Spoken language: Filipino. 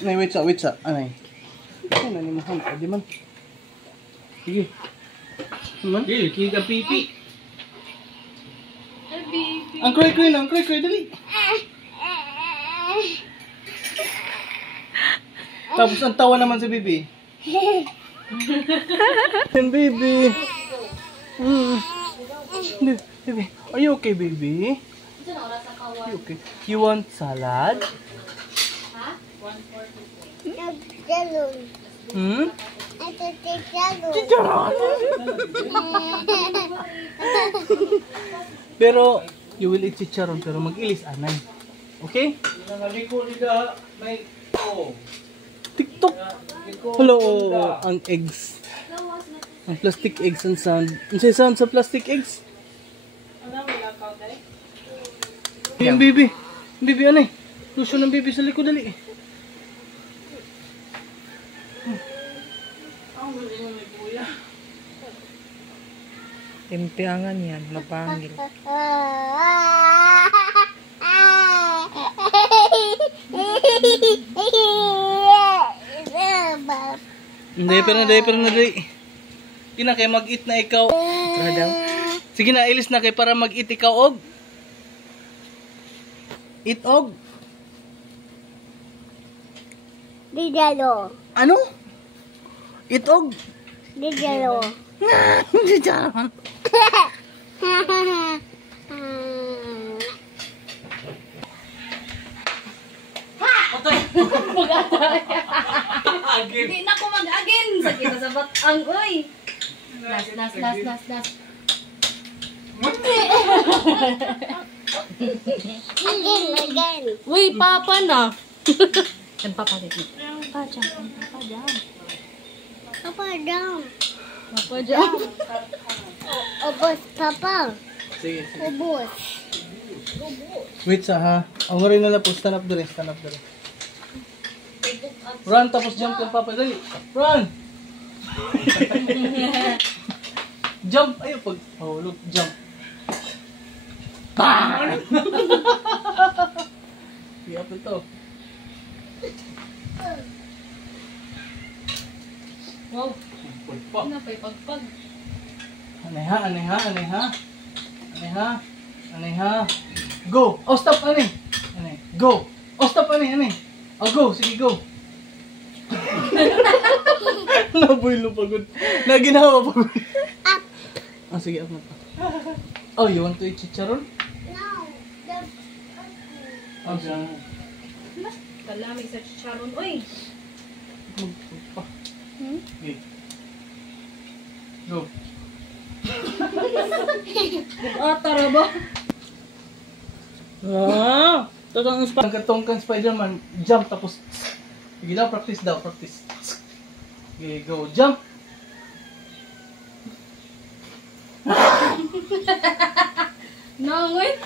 Nay, wait sa. Anay. Ano ni mo? Di man. Sige. Man? Dili, kita pipi. Ang kray-kray na, dali. Tapos ang tawa naman si Bibi. And baby. Baby, are you okay, baby? Are you okay? You want salad? Hmm? Pero, you will eat chicharon, pero mag-ilis anay. Okay? TikTok. Hello, ang eggs. Ang plastic eggs ang sound. Ang sound sa plastic eggs? Yung baby. Yung baby anay. Luso ng baby sa likod, dali. Timpiangan yan, mapangil. Diaper na dali. Sige na, kaya mag-eat na ikaw. Sige na, ilis na kay para mag-eat ikaw, og. Eat, og. Dijalo. Ano? Eat, og. Dijalo. Dijalo. Hindi na ko mag-agin. Sakit na sa batang, uy. Nas. Again. Uy, papa na. Yan, papa dito. Papa dyan. Papa down. Papa dyan. Obos, Papa. Sige. Obos. Wait sa ha. Ang rin na po. Stand up dali. Run, tapos jump kang papa. Dali. Run! Jump. Ayaw pag. Oh, look. Jump. Bang! Iap ito. Wow. Napay-pagpag. Anay ha. Go! Oh, stop, anay. Go! Oh, stop, anay. Oh, go. Sige, go. Nabuilo pagod. Naginawa pagod. Up. Oh, sige, up na pa. Oh, you want to eat chicharon? No. Oh, sige. Kalamig sa chicharon, uy. Pa. Okay. Go. Atara ba? Ang katongkang Spider-Man, jump tapos sige daw, practice. Okay, go, jump. No, wait.